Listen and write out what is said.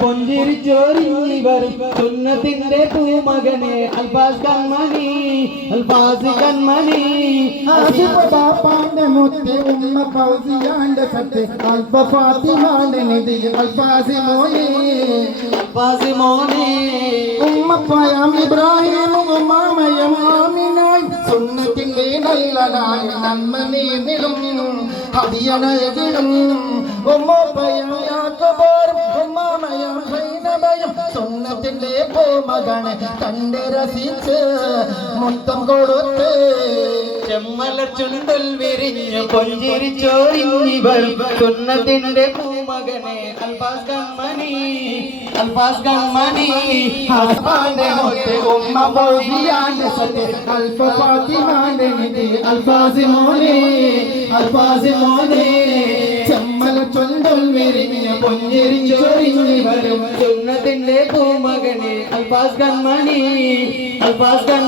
പൊഞ്ചിരിച്ചോരിഞ്ഞി വരും സുന്നത്തിന്റെ പൂമകനെ അൽഫാസ് കൺമണി അൽഫാസ് കൺമണി ബാപ്പാന്റെ മുത്ത് ഉമ്മ ഫൗസിയാന്റെ സത്ത് അൽഫ ഫാത്തിമാന്റെ നിധി അൽഫാസ് മോനെ അൽഫാസ് മോനെ ഉമ്മപ്പയം ഇബ്രാഹിമും ഉമ്മാമയം ആമിനായി സുന്നത്തിന്റെ നല്ലതായി നന്മ നീതിടും ഹദിയനയകിടും ഉമ്മപ്പയം യാക്കോബും ഉമ്മാമയം സൈനബയും സുന്നത്തിന്റെ പൂമകനെ കണ്ട് രസിച്ച് മുത്തം കൊടുത്ത് ചെമ്മലർ ചുണ്ടൽ വിരിഞ്ഞു പൊഞ്ചിരിച്ചോരിഞ്ഞി വരും സുന്നത്തിന്റെ പൂമകനെ അൽഫാസ് കൺമണി അൽഫാസ് കൺമണി ഹസ്ബാന്റെ മുത്ത് ഉമ്മ ഫൗസിയാന്റെ സത്ത് അൽഫ ഫാത്തിമാന്റെ നിധി അൽഫാസ് മോനെ അൽഫാസ് മോനെ ചെമ്മല ചൊണ്ടൽ വിരിഞ്ഞ പൊഞ്ചിരിച്ചൊരിഞ്ഞി വരും സുന്നത്തിന്റെ പൂമകനെ അൽഫാസ് കൺമണി അൽഫാസ് കൺമണി